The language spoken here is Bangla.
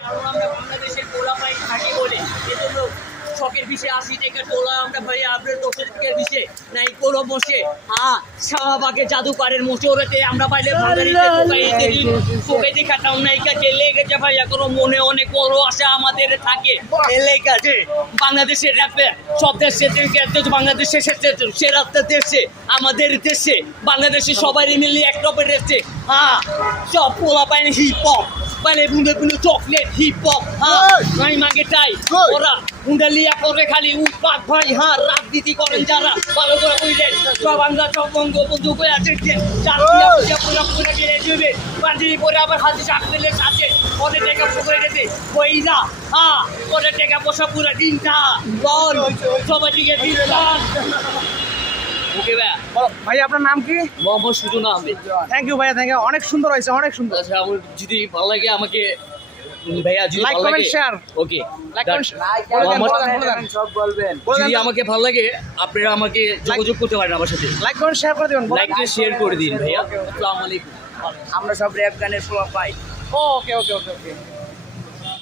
কারণ আমরা বাংলাদেশের পোলা পাই থাকি বলে এজন্য শখের বিষয়ে 80 টাকা তোলা আমরা ভাই আপনার 10 টাকার বিষয়ে নাই কোনো বসে শাহবাগে জাদুকারের মোচরেতে আমরা পাইলে কোকাইতে খাতাম নাই কাছে লেগেছে ভাইয়া কোনো মনে অনেক বড় আশা আমাদের থাকে লেগেছে বাংলাদেশের র্যাপে সব দেশে বাংলাদেশের সেরা দেশে আমাদের দেশে বাংলাদেশে সবাই মিলে এক টপে রেখেছে সব পোলা পাইনি হিপ হপ মানে বুনে বুনে চকলেট হিপ হপ নাই মাগে চাই ওরা উন্ডালিয়া করে খালি উৎপাত ভাই রাজনীতি করেন যারা ভালো করে বুঝলেন সব আমরা সব বঙ্গবন্ধু করে আছে পুরা পুরা গেলে দেবে পাঞ্জাবি পরে আবার হাতে চাক পেলে সাথে ওদের টাকা পকড়ে গেছে ওই না ওদের টাকা পয়সা পুরা দিনটা বল সবাই দিকে দিন ওকে ভাইয়া ভাই আপনার নাম কি? মোহাম্মদ সুজন আহমেদ। থ্যাংক ইউ ভাইয়া, থ্যাংক ইউ, অনেক সুন্দর হয়েছে, অনেক সুন্দর। আচ্ছা আমার যদি ভালো লাগে আমাকে ভাইয়া যদি লাইক ভালো কমেন্ট লাগে শেয়ার, ওকে লাইক কমেন্ট সব বলবেন। যদি আমাকে ভালো লাগে আপনারা আমাকে যোগাযোগ করতে পারেন আমার সাথে, লাইক কমেন্ট শেয়ার করে দিবেন, লাইক দিয়ে শেয়ার করে দিন ভাইয়া। আসসালামু আলাইকুম। আমরা সব র্যাপ গানের ফলো পাই। ওকে ওকে ওকে ওকে।